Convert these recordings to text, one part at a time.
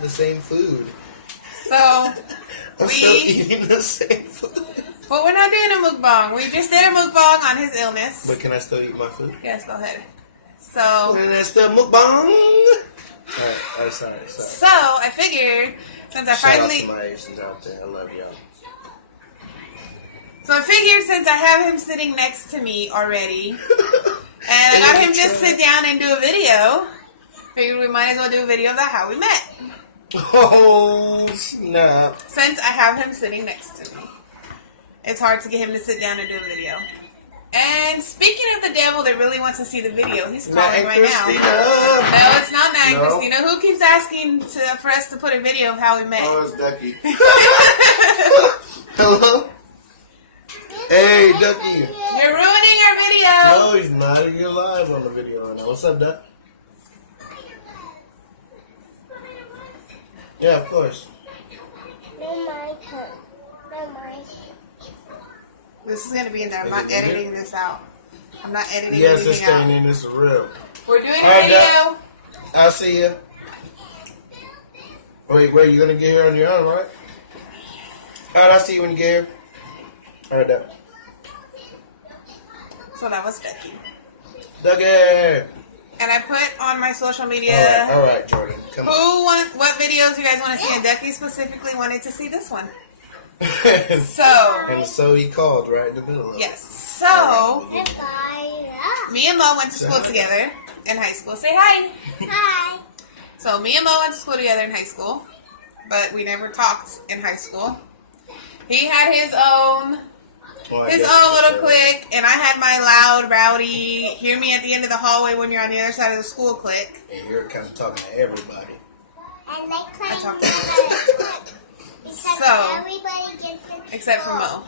the same food. So I'm still eating the same food. But we're not doing a mukbang. We just did a mukbang on his illness. But can I still eat my food? Yes, go ahead. So. And that's the mukbang. Alright, sorry. So I figured since I finally. Shout out to my Asians out there. I love y'all. So I figured since I have him sitting next to me already, and I got him just sit down and do a video, figured we might as well do a video about how we met. Oh, snap. Since I have him sitting next to me. It's hard to get him to sit down and do a video. And speaking of the devil that really wants to see the video, he's calling right now. No, it's not Matt and Christina. Who keeps asking for us to put a video of how we met? Oh, it's Ducky. Hello? Hey, Ducky. You're ruining our video. No, he's not. You're live on the video right now. What's up, Duck? Yeah, of course. This is going to be in there. I'm not editing this out. I'm not editing yes, anything it's staying in. This is real. We're doing a video. I'll see you. Wait, you're going to get here on your own, right? Alright, I'll see you when you get here. Alright, Duck. So that was Ducky. Ducky! And I put on my social media. Alright, Jordan. Come on. What videos you guys want to see? And Ducky specifically wanted to see this one. And so he called right in the middle of it. Yes. So, me and Mo went to school together in high school. Say hi. Hi. So, me and Mo went to school together in high school, but we never talked in high school. He had his own little clique, and I had my loud, rowdy, hear me at the end of the hallway when you're on the other side of the school clique. And you're kind of talking to everybody. And they claim I talk to everybody. because everybody gets to Except for Mo.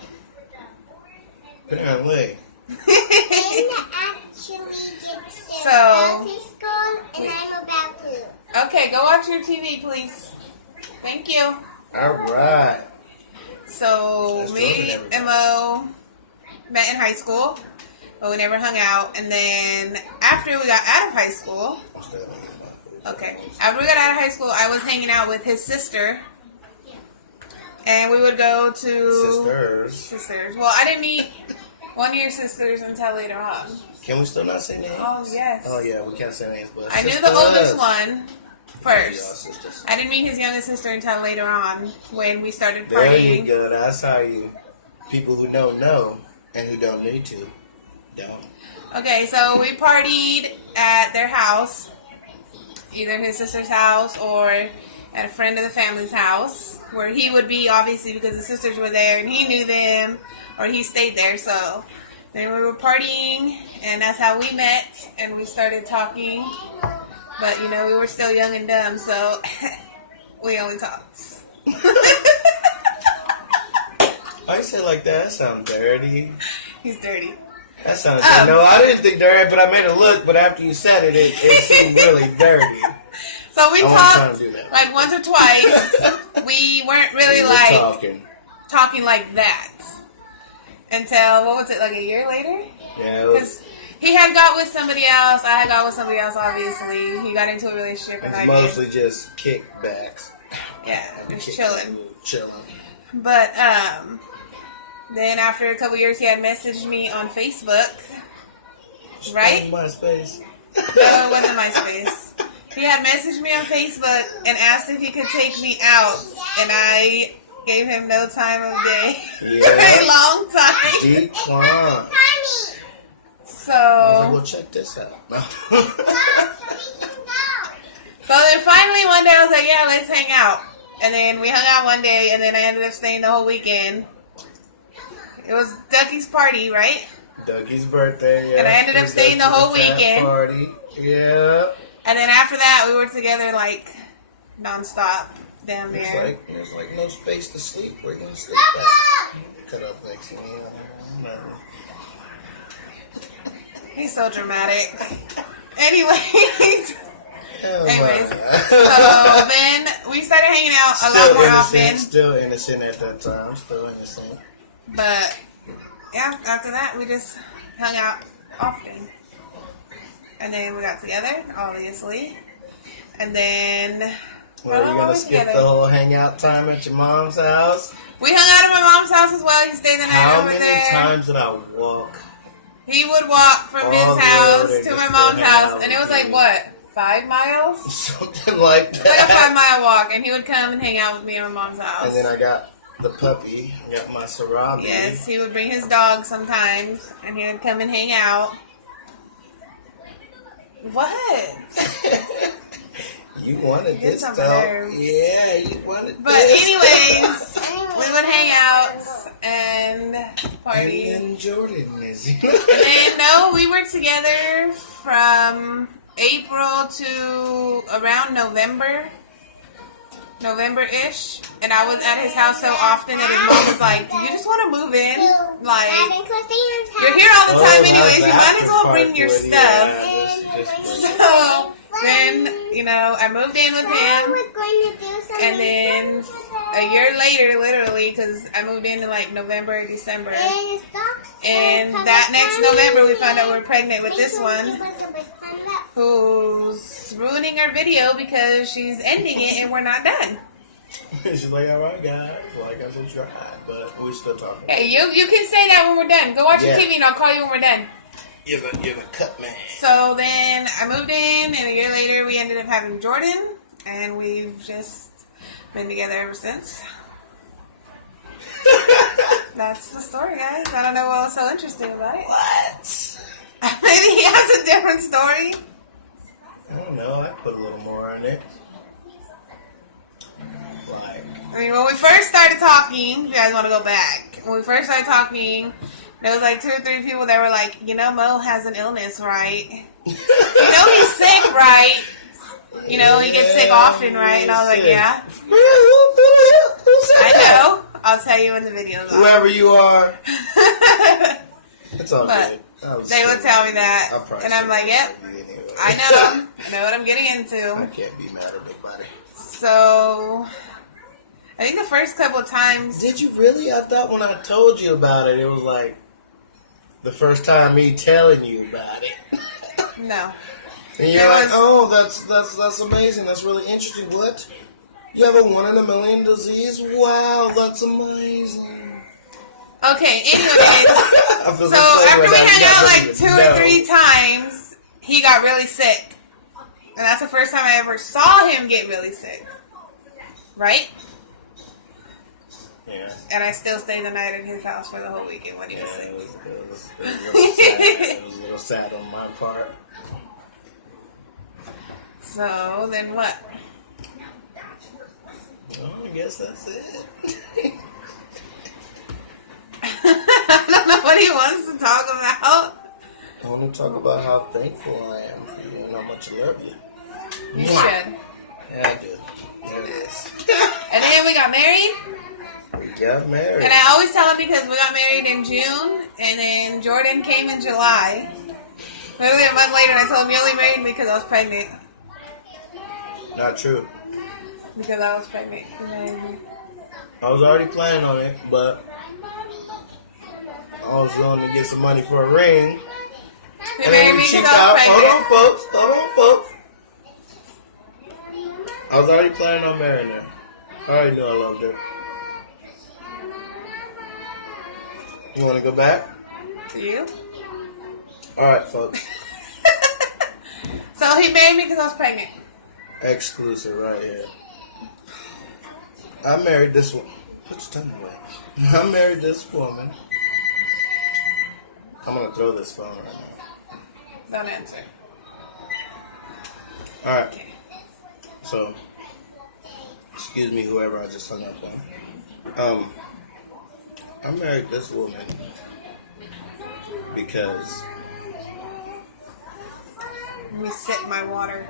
Apparently. Then actually gets to So, school, and I'm about to. Okay, go watch your TV, please. Thank you. Alright. So, me and Mo met in high school, but we never hung out. And then after we got out of high school, after we got out of high school, I was hanging out with his sister. And we would go to... Sisters. Well, I didn't meet one of your sisters until later on. Can we still not say names? Oh, yes. Oh, yeah, we can't say names, but I knew the oldest one first. I didn't meet his youngest sister until later on when we started partying. There you go. That's how you... People who don't know and who don't need to don't. Okay, so we partied at their house. Either his sister's house or at a friend of the family's house, where he would be, obviously, because the sisters were there and he knew them, or he stayed there. So then we were partying, and that's how we met, and we started talking. But, we were still young and dumb, so we only talked. Why you say it like that? That sounds dirty. He's dirty. That sounds dirty. No, I didn't think dirty, but I made it look, but after you said it, it seemed really dirty. So we talked like once or twice. We weren't really talking like that until, what was it, like a year later? Yeah. Because he had got with somebody else. I had got with somebody else, obviously. He got into a relationship. And it's mostly just kickbacks. Yeah, just chilling. Chilling. But then after a couple years, he had messaged me on Facebook. Right? MySpace. No, it wasn't MySpace. He had messaged me on Facebook and asked if he could take me out, and I gave him no time of day for a long time. Decline. So, I was like, well, check this out. So then finally one day I was like, yeah, let's hang out. And then we hung out one day, and then I ended up staying the whole weekend. It was Ducky's party, right? Ducky's birthday, yeah. And I ended up staying the whole weekend. Party, yeah. And then after that, we were together like nonstop down there. There's like no space to sleep. We're gonna sleep cut up legs. He's so dramatic. Anyways, so then we started hanging out a lot more often. Still innocent at that time. Still innocent. But yeah, after that, we just hung out often. And then we got together, obviously. And then Well, are you gonna skip the whole hangout time at your mom's house? We hung out at my mom's house as well. He stayed the night How over many there. times did I walk? He would walk from All his the way house over there to just my to mom's hang house, out and it was with like you. what, 5 miles? Something like that. Like a 5-mile walk, and he would come and hang out with me at my mom's house. And then I got the puppy. I got my Sarabi. Yes, he would bring his dog sometimes, and he would come and hang out. What? You wanted Get this some though. nerve. Yeah, you wanted But this. anyways, we would hang out and party. And then Jordan is. And then, no, we were together from April to around November-ish. And I was at his house so often that his mom was like, do you just want to move in? Like, you're here all the time anyways. You might as well bring your stuff. So then, you know, I moved in with him. And then a year later, literally, because I moved in like November, December. And that next November, we found out we were pregnant with this one, who's ruining our video because she's ending it and we're not done. She's like, all right, guys. Well, I guess we'll try, but we're still talking. Hey, you can say that when we're done. Go watch your Yeah. TV and I'll call you when we're done. You're the cut man. So then I moved in, and a year later we ended up having Jordan, and we've just been together ever since. That's the story, guys. I don't know what was so interesting about it. What? Maybe he has a different story. I don't know. I put a little more on it. Like, I mean, when we first started talking, if you guys want to go back, when we first started talking, there was like 2 or 3 people that were like, you know, Mo has an illness, right? You know he's sick, right? You know, he gets sick often, right? And I was like, yeah. I know. I'll tell you when the video's on. Whoever you are. It's all But good. they would tell me that. And I'm like, yep. I know. I know what I'm getting I into. can't be mad at big buddy. So, I think the first couple of times... Did you really? I thought when I told you about it, it was like the first time me telling you about it. No. And you're like, oh, that's amazing. That's really interesting. What? You have a 1 in a million disease? Wow, that's amazing. Okay, anyways. So after we hung out like 2 or 3 times, he got really sick. And that's the first time I ever saw him get really sick. Right? Yeah. And I still stayed the night at his house for the whole weekend when he was sick. It was a little sad. It was a little sad on my part. So, then what? Well, I guess that's it. I don't know what he wants to talk about. I want to talk about how thankful I am for you and how much I love you. You should. Yeah, I do. There it is. And then we got married. We got married. And I always tell him because we got married in June, and then Jordan came in July. Literally a month later, and I told him, you only married me because I was pregnant. Not true. Because I was pregnant. You married me. I was already planning on it, but I was willing to get some money for a ring. You And married then me we because cheaped I out. was pregnant. Hold on, folks. I was already planning on marrying her. I already knew I loved her. You want to go back? To you? Alright, folks. So he married me because I was pregnant. Exclusive right here. I married this one. Put your tongue away. I married this woman. I'm going to throw this phone right now. Don't answer. Alright. Okay. So, excuse me, whoever I just hung up on. I married this woman because Let me sip my water.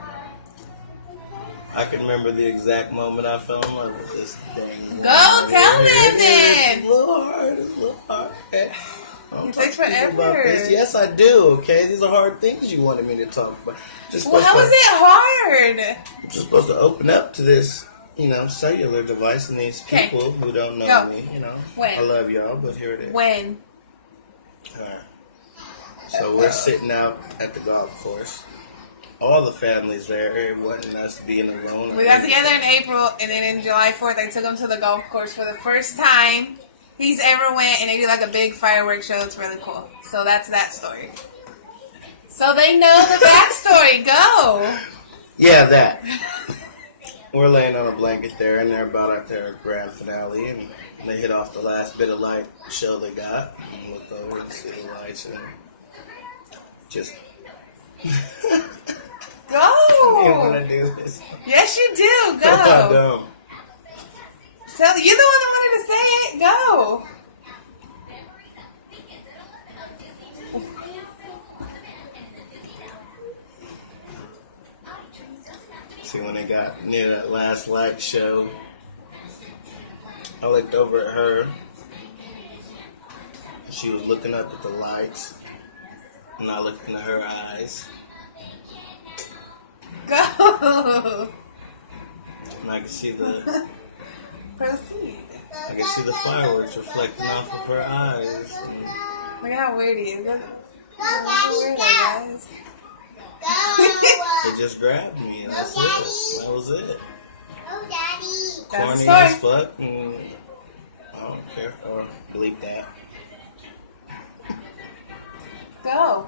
I can remember the exact moment I fell in love with this thing. Go tell them then. It's a little hard. It's a little hard. Okay. I don't It talk takes to people about forever. this. Yes, I do. Okay, these are hard things you wanted me to talk about. Well, how is it hard? I'm just supposed to open up to this, cellular device and these Okay. people who don't know Go. me. When? I love y'all, but here it is. When? Alright. So we're sitting out at the golf course. all the families there. It wasn't us being alone. We got together in April, and then in July 4th, I took him to the golf course for the first time he's ever went, and they do like a big fireworks show. It's really cool. So that's that story. So they know the backstory. Go. Yeah, that. We're laying on a blanket there, and they're about at their grand finale, and they hit off the last bit of light show they got, and look over and see the lights, and just... Go. I didn't want to do this. Yes, you do. I Go. don't. Tell you're the one that wanted to say it. Go. See, when they got near that last light show, I looked over at her. She was looking up at the lights, and I looked into her eyes, Go. and I could see the Proceed. fireworks reflecting off of her eyes. And Look how weird he is. Look Go, how Daddy, weird go. that is. Go. it just grabbed me, and that's it. That was it. Go, Daddy. That's the Corny story. as fuck, and I don't care. Or bleep that. Go.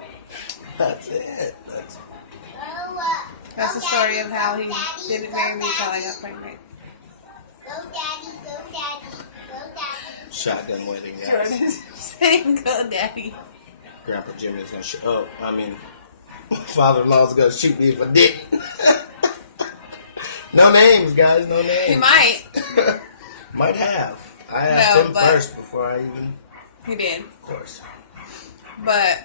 That's it. That's the story of how he didn't marry me until I got pregnant. Go, Daddy. Go, Daddy. Go, Daddy. Shotgun wedding, guys. Jordan saying go, daddy. Grandpa Jimmy's gonna shoot. Oh, I mean, father-in-law's gonna shoot me if I didn't. No names, guys. No names. He might. Might have. I asked No, him but- first before I even. He did. Of course. But,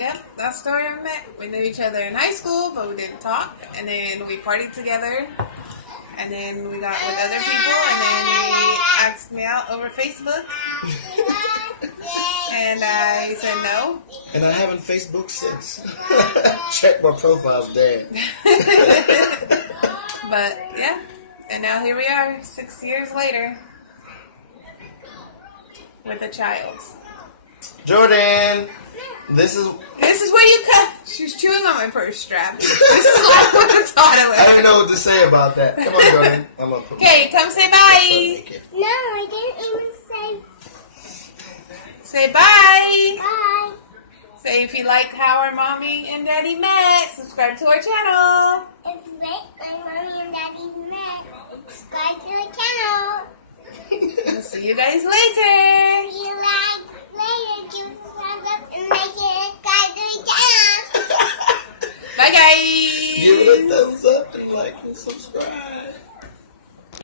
yep, that's the story I met. We knew each other in high school, but we didn't talk. And then we partied together. And then we got with other people. And then he asked me out over Facebook. And I said no. And I haven't Facebooked since. Check my profile's dead. But, yeah. And now here we are, 6 years later. With a child. Jordan, this is. This is where you cut. She's chewing on my purse strap. This is like what I thought I it didn't was. know what to say about that. Come on, Jordan. I'm gonna put Okay, come say bye. No, I didn't even say Say bye. bye. Say if you like how our mommy and daddy met, subscribe to our channel. If you like my mommy and daddy met, subscribe to the channel. We'll see you guys later. See you like later. Give us a thumbs up and make it subscribe to the channel. Bye, guys. Give it a thumbs up and like and subscribe.